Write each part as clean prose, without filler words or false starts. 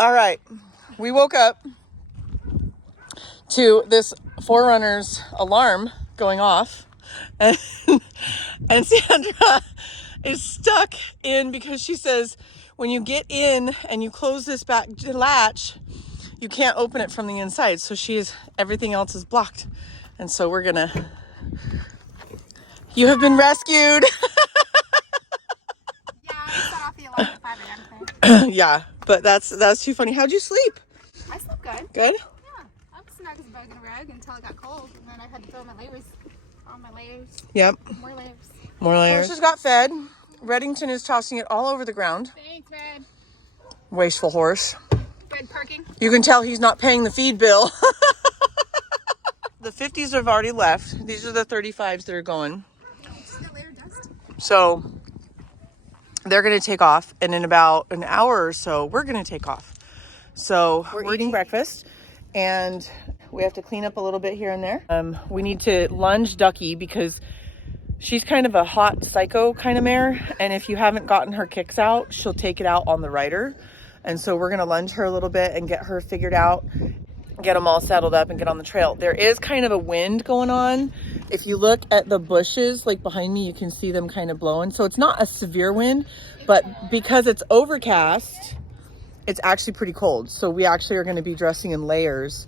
All right, we woke up to this Forerunner's alarm going off, and, and Sandra is stuck in because she says when you get in and you close this back latch, you can't open it from the inside. So everything else is blocked, and so we're gonna. You have been rescued. Yeah, we set off the alarm at 5 a.m. today. Yeah, but that's too funny. How'd you sleep? I slept good. Good? Yeah, I was snug as a bug in a rug until it got cold, and then I had to throw my layers on my layers. Yep. More layers. More layers. Horses got fed. Reddington is tossing it all over the ground. Thanks, Red. Wasteful horse. Good parking. You can tell he's not paying the feed bill. The 50s have already left. These are the 35s that are going. So they're going to take off, and in about an hour or so, we're going to take off. So we're eating breakfast, and we have to clean up a little bit here and there. We need to lunge Ducky because she's kind of a hot psycho kind of mare, and if you haven't gotten her kicks out, she'll take it out on the rider. And so we're going to lunge her a little bit and get her figured out, get them all saddled up and get on the trail. There is kind of a wind going on. If you look at the bushes like behind me, you can see them kind of blowing. So it's not a severe wind, but because it's overcast, it's actually pretty cold. So we actually are going to be dressing in layers.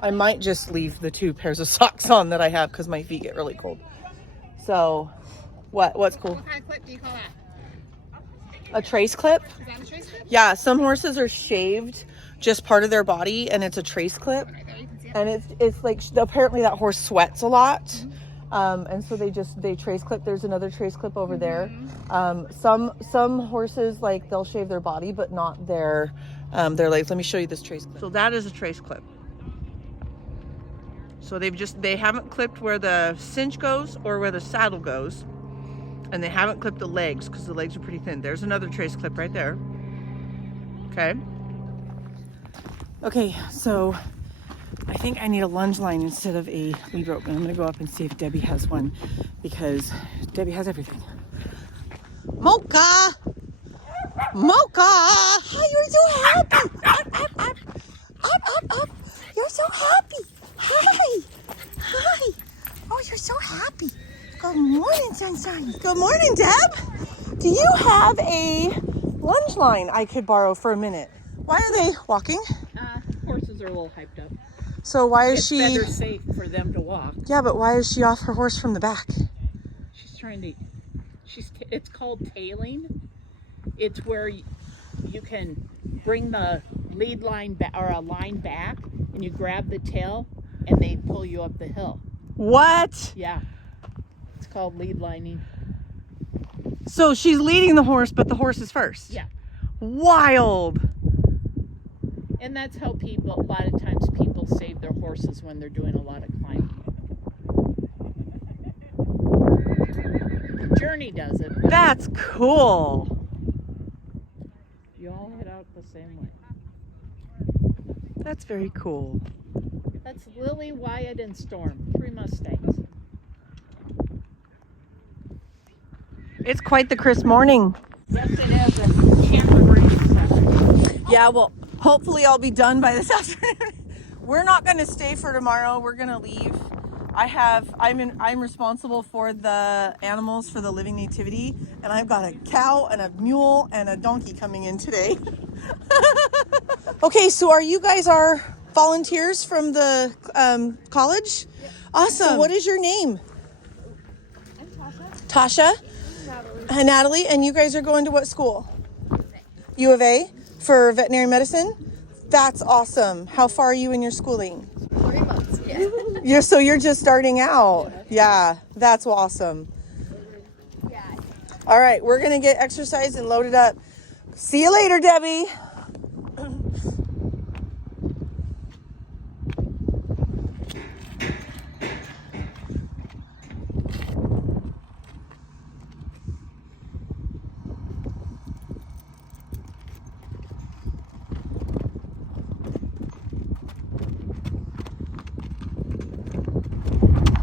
I might just leave the 2 pairs of socks on that I have because my feet get really cold. So what's cool? What kind of clip do you call that? A trace clip? Is that a trace clip? Yeah, some horses are shaved just part of their body and it's a trace clip. Right there, you can see it. And it's like apparently that horse sweats a lot. And so they trace clip. There's another trace clip over there. Some horses, like, they'll shave their body but not their legs. Let me show you this trace clip. So that is a trace clip. So they haven't clipped where the cinch goes or where the saddle goes, and they haven't clipped the legs because the legs are pretty thin. There's another trace clip right there. Okay, so I think I need a lunge line instead of a lead rope, and I'm gonna go up and see if Debbie has one because Debbie has everything. Mocha! Hi, you're so happy! Up! You're so happy! Hi! Oh, you're so happy! Good morning, Sunshine! Good morning, Deb! Do you have a lunge line I could borrow for a minute? Why are they walking? Horses are a little hyped up. So why is it's better safe for them to walk. Yeah, but why is she off her horse from the back? She's trying to. It's called tailing. It's where you can bring the lead line back or a line back, and you grab the tail, and they pull you up the hill. What? Yeah, it's called lead lining. So she's leading the horse, but the horse is first. Yeah. Wild. And that's how a lot of times people save their horses when they're doing a lot of climbing. Journey does it. That's cool. You all head out the same way. That's very cool. That's Lily, Wyatt, and Storm. 3 Mustangs. It's quite the crisp morning. Yes, it is. A camper race. Yeah, well, hopefully I'll be done by this afternoon. We're not going to stay for tomorrow. We're going to leave. I'm responsible for the animals for the living nativity, and I've got a cow and a mule and a donkey coming in today. Okay, so are you guys our volunteers from the college? Yep. Awesome. So what is your name? I'm Tasha. Tasha? Natalie. And you guys are going to what school? U of A for veterinary medicine? That's awesome. How far are you in your schooling? 3 months, yeah. You're just starting out. Yeah, that's awesome. Yeah. All right, we're going to get exercise and load it up. See you later, Debbie.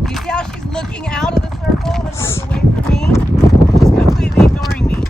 You see how she's looking out of the circle and like away from me? She's completely ignoring me.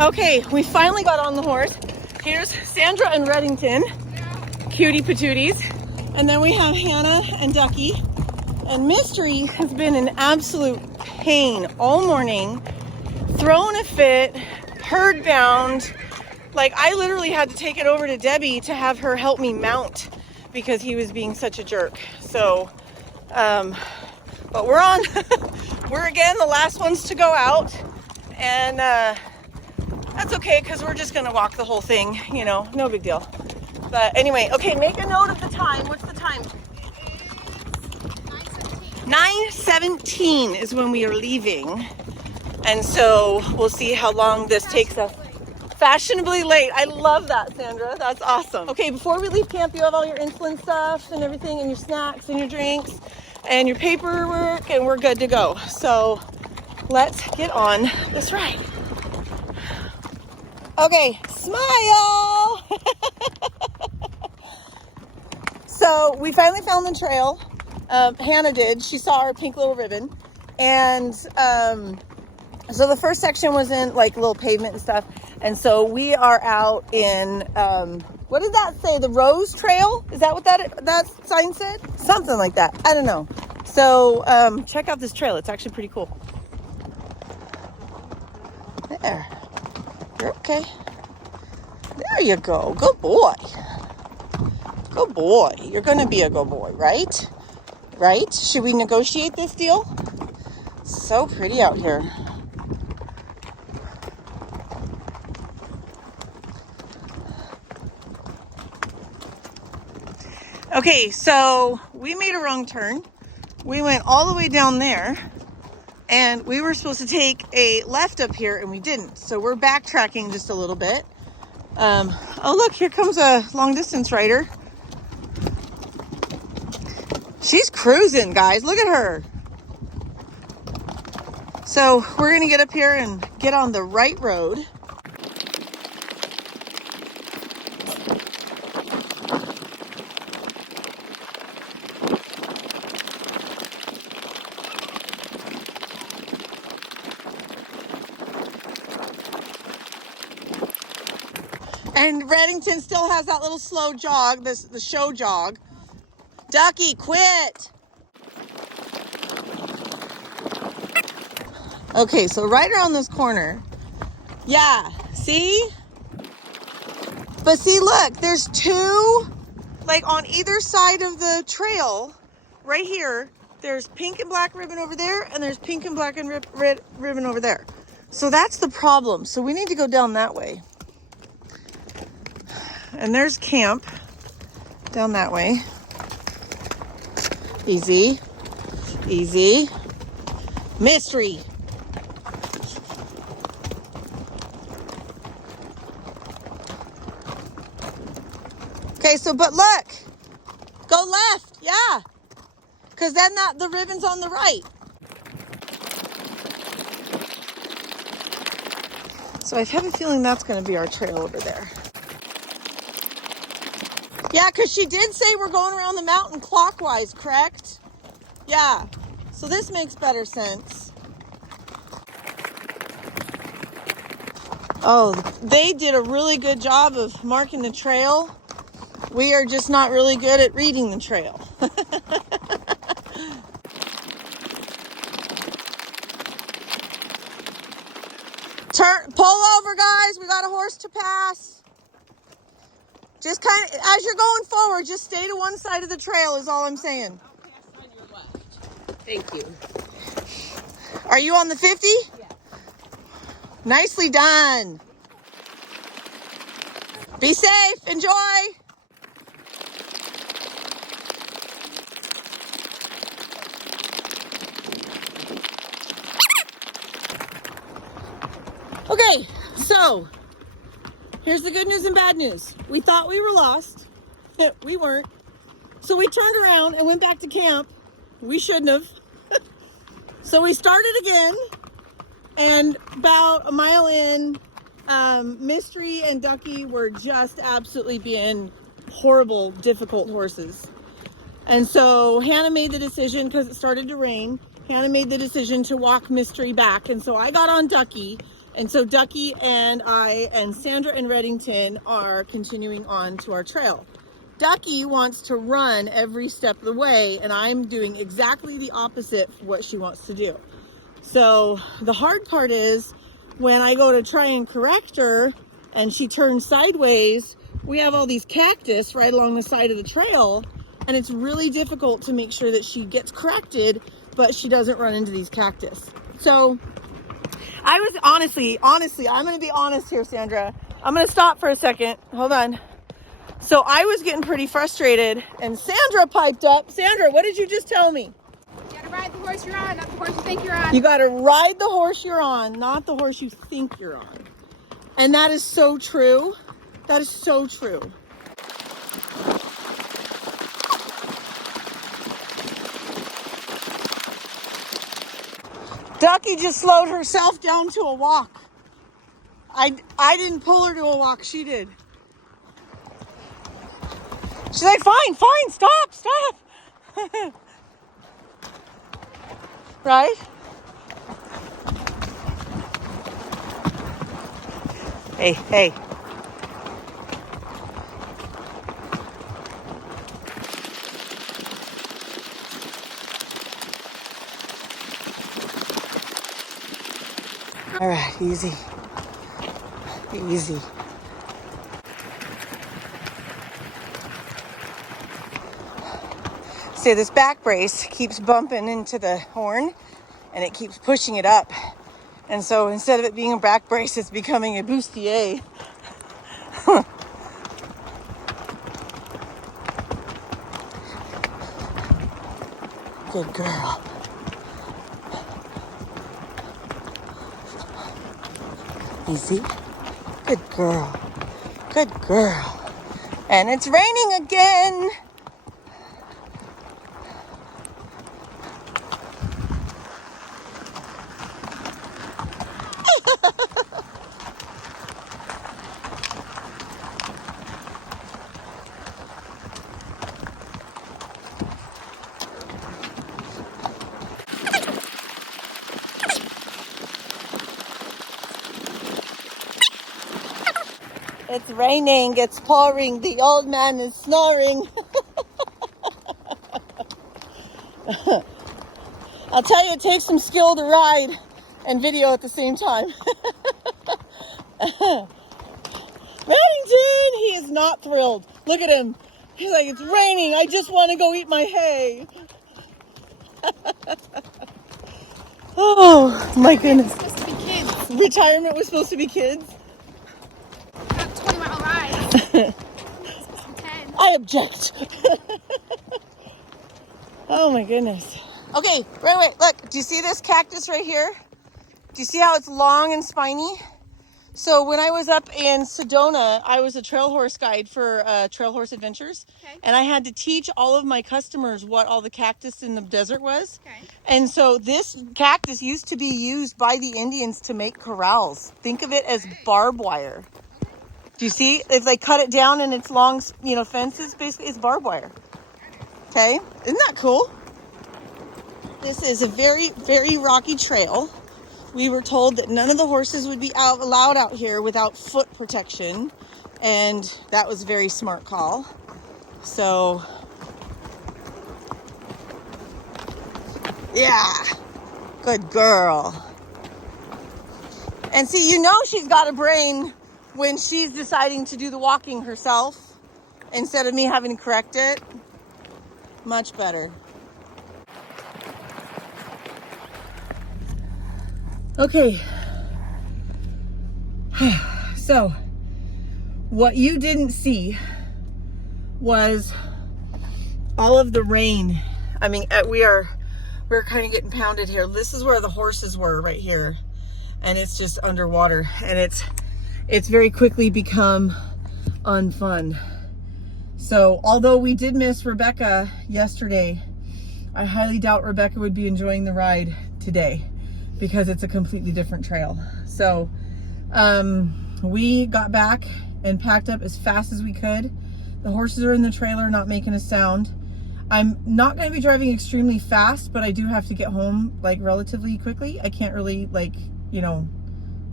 Okay, we finally got on the horse. Here's Sandra and Reddington, cutie patooties. And then we have Hannah and Ducky. And Mystery has been an absolute pain all morning, throwing a fit, herd bound. Like, I literally had to take it over to Debbie to have her help me mount because he was being such a jerk. So, but we're on, we're again the last ones to go out. And that's okay, because we're just gonna walk the whole thing, you know, no big deal. But anyway, okay, make a note of the time. What's the time? 9:17 is when we are leaving. And so we'll see how long this takes us. Fashionably late. I love that, Sandra. That's awesome. Okay, before we leave camp, you have all your insulin stuff and everything, and your snacks and your drinks and your paperwork, and we're good to go. So let's get on this ride. Okay, smile. So we finally found the trail. Hannah did. She saw our pink little ribbon. And so the first section was in like little pavement and stuff. And so we are out in, what did that say? The Rose Trail? Is that what that sign said? Something like that. I don't know. So check out this trail. It's actually pretty cool. There. You're okay. There you go. Good boy. Good boy. You're going to be a good boy, right? Right? Should we negotiate this deal? So pretty out here. Okay, so we made a wrong turn. We went all the way down there, and we were supposed to take a left up here, and we didn't. So we're backtracking just a little bit. Oh, look, here comes a long distance rider. She's cruising, guys. Look at her. So we're going to get up here and get on the right road. And Reddington still has that little slow jog, the show jog. Ducky, quit. Okay, so right around this corner. Yeah, see? But see, look, there's two, like on either side of the trail, right here. There's pink and black ribbon over there, and there's pink and black and red ribbon over there. So that's the problem. So we need to go down that way. And there's camp down that way. Easy, easy. Mystery. Okay, so, but look, go left, yeah. Because then the ribbon's on the right. So I have a feeling that's going to be our trail over there. Yeah, because she did say we're going around the mountain clockwise, correct? Yeah, so this makes better sense. Oh, they did a really good job of marking the trail. We are just not really good at reading the trail. Pull over, guys. We got a horse to pass. Just kind of, as you're going forward, just stay to one side of the trail is all I'm saying. I'll pass on your left. Thank you. Are you on the 50? Yeah. Nicely done. Be safe. Enjoy. Okay, so here's the good news and bad news. We thought we were lost. We weren't. So we turned around and went back to camp. We shouldn't have. So we started again, and about a mile in, Mystery and Ducky were just absolutely being horrible, difficult horses. And so Hannah made the decision, because it started to rain, Hannah made the decision to walk Mystery back. And so I got on Ducky, And so Ducky and I and Sandra and Reddington are continuing on to our trail. Ducky wants to run every step of the way, and I'm doing exactly the opposite for what she wants to do. So the hard part is when I go to try and correct her and she turns sideways, we have all these cactus right along the side of the trail, and it's really difficult to make sure that she gets corrected, but she doesn't run into these cactus. So I was honestly, I'm going to be honest here, Sandra. I'm going to stop for a second. Hold on. So I was getting pretty frustrated, and Sandra piped up. Sandra, what did you just tell me? You gotta ride the horse you're on, not the horse you think you're on. You got to ride the horse you're on, not the horse you think you're on. And that is so true. That is so true. Ducky just slowed herself down to a walk. I didn't pull her to a walk, she did. She's like, fine, stop. Right? Hey. All right, easy. See, this back brace keeps bumping into the horn and it keeps pushing it up. And so instead of it being a back brace, it's becoming a bustier. Good girl. Easy. Good girl. And it's raining again. It's raining, it's pouring, the old man is snoring. I'll tell you, it takes some skill to ride and video at the same time. Reddington, he is not thrilled. Look at him. He's like, it's raining, I just want to go eat my hay. Oh, my goodness. It's supposed to be kids. Retirement was supposed to be kids? Not 20-mile ride. It's supposed to be 10. I object. Oh my goodness. Okay, wait, look, do you see this cactus right here? Do you see how it's long and spiny? So when I was up in Sedona, I was a trail horse guide for Trail Horse Adventures. Okay. And I had to teach all of my customers what all the cactus in the desert was. Okay. And so this cactus used to be used by the Indians to make corrals. Think of it as barbed wire. Do you see? If they cut it down and it's long, fences, basically it's barbed wire. Okay, isn't that cool? This is a very, very rocky trail. We were told that none of the horses would be allowed out here without foot protection, and that was a very smart call. So, yeah, good girl. And see, she's got a brain when she's deciding to do the walking herself instead of me having to correct it. Much better. Okay, so what you didn't see was all of the rain. I mean, we're kind of getting pounded here. This is where the horses were right here, and it's just underwater, and it's very quickly become unfun. So although we did miss Rebecca yesterday, I highly doubt Rebecca would be enjoying the ride today, because it's a completely different trail. So we got back and packed up as fast as we could. The horses are in the trailer, not making a sound. I'm not going to be driving extremely fast, but I do have to get home like relatively quickly. I can't really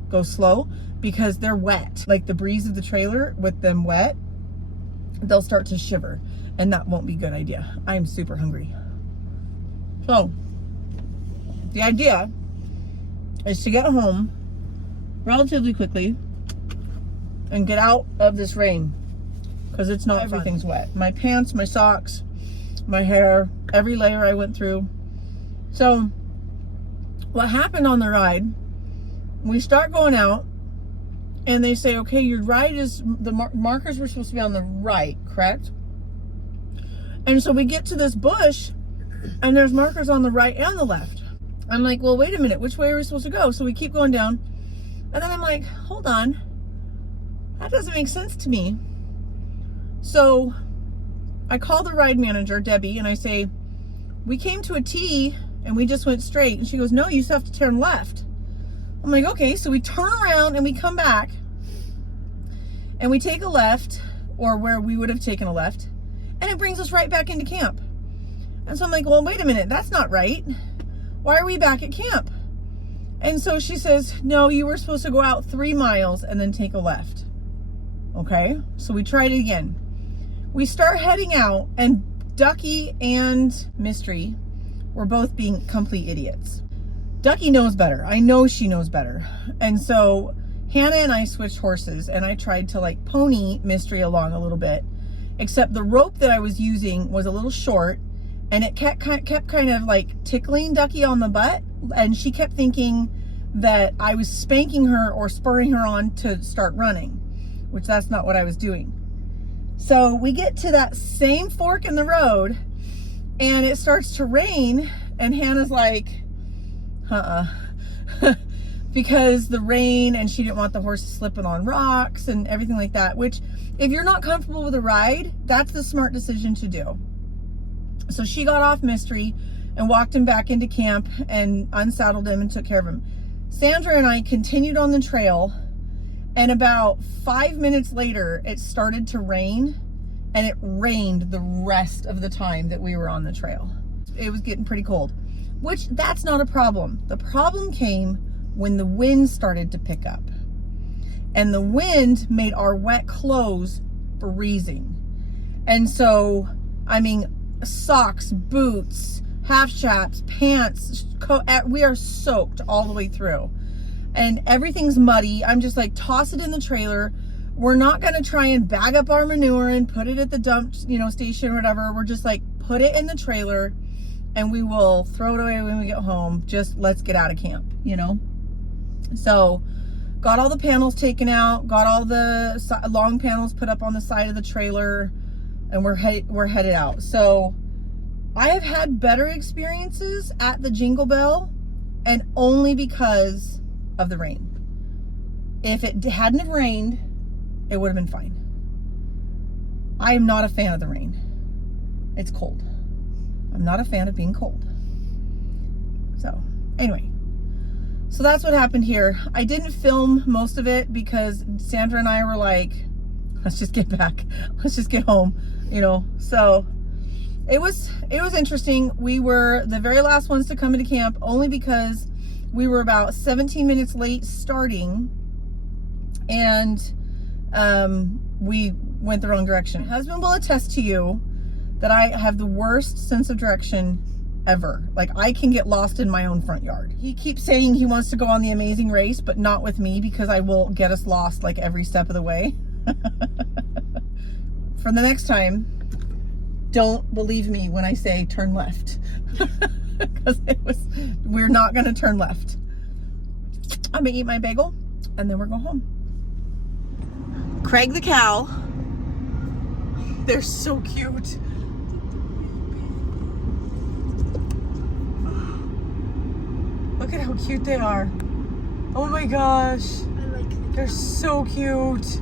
go slow because they're wet. Like the breeze of the trailer with them wet, they'll start to shiver, and that won't be a good idea. I am super hungry. So the idea is to get home relatively quickly and get out of this rain, because it's not everything's wet. My pants, my socks, my hair, every layer I went through. So what happened on the ride, we start going out and they say, okay, your ride is, the markers were supposed to be on the right, correct? And so we get to this bush and there's markers on the right and the left. I'm like, well, wait a minute, which way are we supposed to go? So we keep going down, and then I'm like, hold on, that doesn't make sense to me. So I call the ride manager, Debbie, and I say, we came to a T and we just went straight. And she goes, no, you still have to turn left. I'm like, okay. So we turn around and we come back and we take a left, or where we would have taken a left, and it brings us right back into camp. And so I'm like, well, wait a minute, that's not right. Why are we back at camp? And so she says, no, you were supposed to go out 3 miles and then take a left. Okay, so we tried it again. We start heading out, and Ducky and Mystery were both being complete idiots. Ducky knows better. I know she knows better. And so Hannah and I switched horses, and I tried to like pony Mystery along a little bit, except the rope that I was using was a little short, and it kept kind of like tickling Ducky on the butt, and she kept thinking that I was spanking her or spurring her on to start running, which that's not what I was doing. So we get to that same fork in the road, and it starts to rain, and Hannah's like, because the rain, and she didn't want the horses slipping on rocks and everything like that, which if you're not comfortable with a ride, that's the smart decision to do. So she got off Mystery and walked him back into camp and unsaddled him and took care of him. Sandra and I continued on the trail, and about 5 minutes later, it started to rain, and it rained the rest of the time that we were on the trail. It was getting pretty cold, which that's not a problem. The problem came when the wind started to pick up, and the wind made our wet clothes freezing. And so, I mean, socks, boots, half straps, pants, we are soaked all the way through, and everything's muddy. I'm just like, toss it in the trailer. We're not going to try and bag up our manure and put it at the dump, station or whatever. We're just like, put it in the trailer and we will throw it away when we get home. Just let's get out of camp, So got all the panels taken out, got all the long panels put up on the side of the trailer, and we're headed out. So I have had better experiences at the Jingle Bell, and only because of the rain. If it hadn't have rained, it would have been fine. I am not a fan of the rain. It's cold. I'm not a fan of being cold. So anyway, so that's what happened here. I didn't film most of it because Sandra and I were like, let's just get back. Let's just get home, So it was interesting. We were the very last ones to come into camp, only because we were about 17 minutes late starting, and we went the wrong direction. My husband will attest to you that I have the worst sense of direction ever. Like, I can get lost in my own front yard. He keeps saying he wants to go on the Amazing Race, but not with me, because I will get us lost like every step of the way. For the next time, don't believe me when I say turn left, because we're not going to turn left. I'm gonna eat my bagel and then we're going home. Craig the cow. They're so cute. Look at how cute they are. Oh my gosh. They're so cute.